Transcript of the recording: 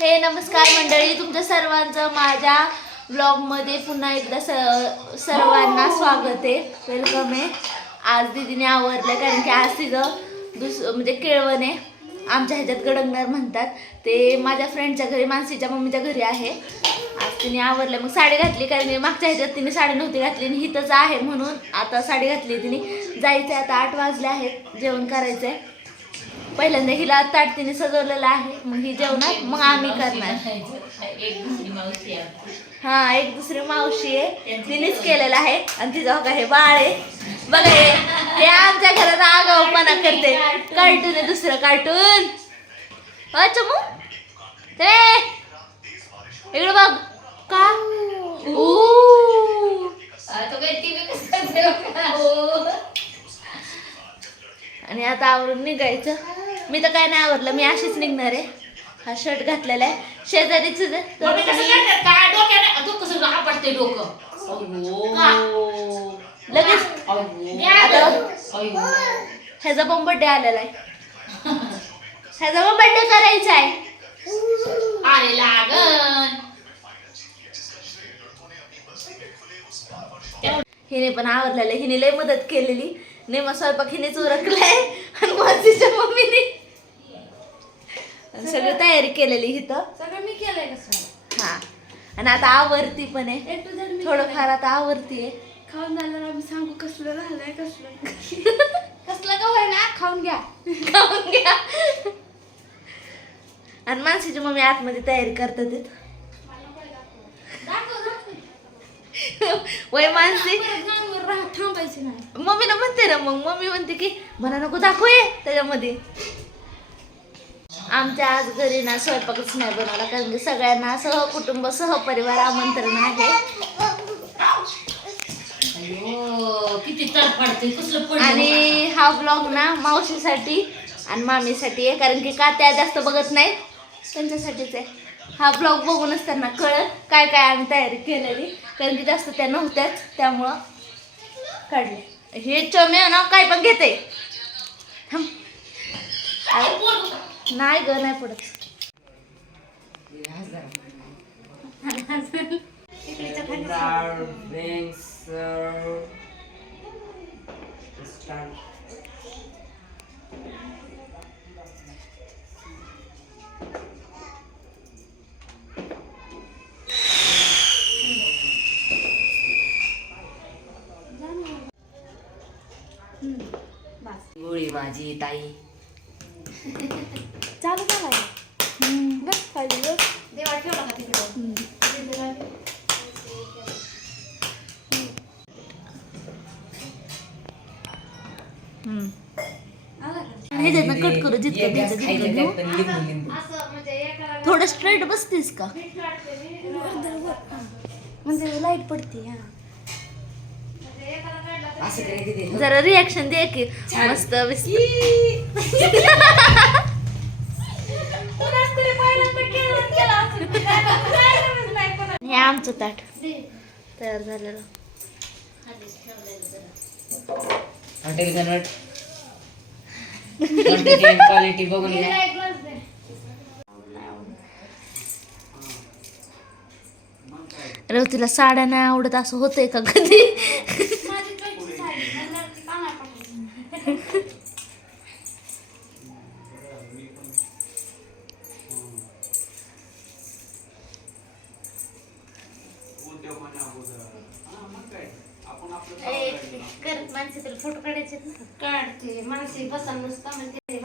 हे नमस्कार मंडळी, तुमच्या सर्वांचं माझ्या ब्लॉगमध्ये पुन्हा एकदा सर्वांना स्वागत आहे, वेलकम आहे। आज दीदीने आवरलं कारण की आज तिचं म्हणजे केळवण आहे, आमच्या ह्याच्यात गडंगणार म्हणतात ते। माझ्या फ्रेंडच्या घरी, मानसीच्या मम्मीच्या घरी आहे। आज तिने आवरलं, मग साडी घातली कारण की मागच्या ह्याच्यात तिने साडी नव्हती घातली आणि हिथंच आहे म्हणून आता साडी घातली तिने। जायचं आहे आता, 8 वाजले आहेत, जेवण करायचं आहे। पहिल्यांदा हिला ताट तिने सजवलेलं आहे, मग ही जेवणार, मग आम्ही करणार। एक दुसरी मावशी आहे, तिनेच केलेलं आहे आणि तिचं बघा हे बाळ आहे बघा, हे आमच्या घरात आगाऊपणा करते। कार्टून आहे, दुसरं कार्टून। अच्छा मग ते इकडं बघ का आणि आता आवरून निघायचं। मी तर काय नाही आवरलं, मी अशीच निघणार आहे। हा शर्ट घातलेला आहे, शेजारीच लगेच ह्याचा पण बर्थडे आलेला आहे, ह्याचा पण बर्थडे करायचा आहे। अरे लागन, हिने पण आवरलेलं, हिने लय मदत केलेली। नेमा स्वयंपाक हिनेच उरकलाय आणि माझीच्या मम्मीने सगळी तयारी केलेली इथं, सगळं मी केलंय कसं। हा आणि आता आवरती पण आहे, थोडंफार आता आवरतीये। खाऊन झालं आम्ही सांगू कसलं राहिलंय, कसलं कसलं का होईना, खाऊन घ्या खाऊन घ्या। आणि मानसीची मम्मी आतमध्ये तयारी करतात वय मानसी थांबायची नाही, मम्मीला म्हणते ना, मग मम्मी म्हणते की मला नको दाखवूये त्याच्यामध्ये। आमच्या आज घरी ना स्वयंपाकच नाही बनवला कारण की सगळ्यांना सहकुटुंब सहपरिवार आमंत्रण आहे। आणि हा ब्लॉग ना मावशीसाठी आणि मामीसाठी आहे, कारण की का त्या जास्त बघत नाहीत, त्यांच्यासाठीच आहे। हा ब्लॉग बघूनच त्यांना कळत काय काय आम्ही तयारी केलेली, कारण की जास्त त्या नव्हत्याच त्यामुळं काढले। हे चमे ना काय पण घेते, नाही ग नाही पडत। गोळी माझी ताई चालू झालं बस पाहिजे बस देवा ठेवला का तिकडे? कट करू थोडं स्ट्रेट बसतीस का, म्हणजे लाईट पडते। जरा रिॲक्शन दे की मस्त हे आमचं ताट तयार झालेलं। क्वालिटी बघून घ्या। तिला साड्या नाही आवडत असं होतंय का कधी? माणसे फोटो काढायचे, काढते माणसे पसंत नसतं म्हणजे